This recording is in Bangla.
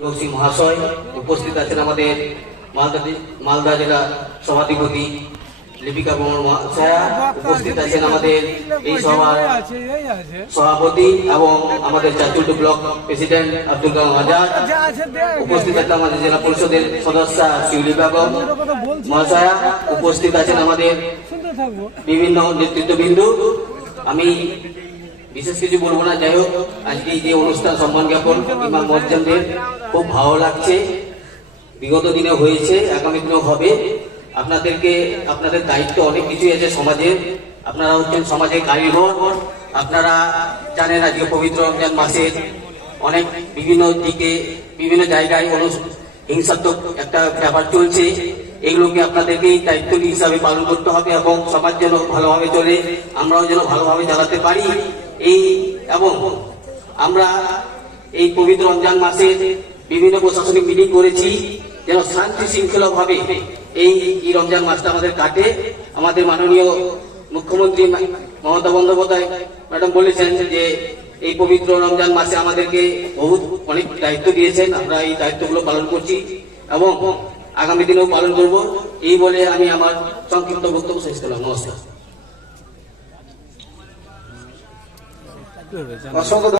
মহাশয় উপস্থিত আছেন আমাদের মালদা জেলা সভাধিপতি লিপিকা কুমার মহাশয়া, উপস্থিত আছেন আমাদের এই সভার সভাপতি এবং আমাদের চাচুল্টু ব্লক প্রেসিডেন্ট আব্দুল কালাম আজাদ, উপস্থিত আছেন আমাদের জেলা পরিষদের সদস্য শিউলি বেগম মহাশয়া, উপস্থিত আছেন আমাদের বিভিন্ন নেতৃত্ববৃন্দ। আমি বিশেষ কিছু বলবো না, যাই হোক আজকে যে অনুষ্ঠান সম্মান জ্ঞাপন ইমাম মজ্জামদের খুব ভালো লাগছে। বিগত দিনে হয়েছে, আগামী দিনেও হবে। আপনাদের দায়িত্ব অনেক কিছুই আছে সমাজের। আপনারা হচ্ছেন সমাজের কারিগর। আপনারা জানেন আজকে পবিত্র রমজান মাসের অনেক বিভিন্ন দিকে বিভিন্ন জায়গায় হিংসাত্মক একটা ব্যাপার চলছে। এগুলোকে আপনাদেরকে দায়িত্ব হিসাবে পালন করতে হবে এবং সমাজ যেন ভালোভাবে চলে, আমরাও যেন ভালোভাবে চালাতে পারি। এবং আমরা এই পবিত্র রমজান মাসে বিভিন্ন প্রশাসনিক মিটিং করেছি যেন শান্তি শৃঙ্খলা ভাবে এই রমজান মাসটা আমাদের কাটে। আমাদের মাননীয় মুখ্যমন্ত্রী মমতা বন্দ্যোপাধ্যায় ম্যাডাম বলেছেন যে এই পবিত্র রমজান মাসে আমাদেরকে অনেক দায়িত্ব দিয়েছেন, আমরা এই দায়িত্বগুলো পালন করছি এবং আগামী দিনেও পালন করব। এই বলে আমি আমার সংক্ষিপ্ত বক্তব্য শেষ করলাম। নমস্কার।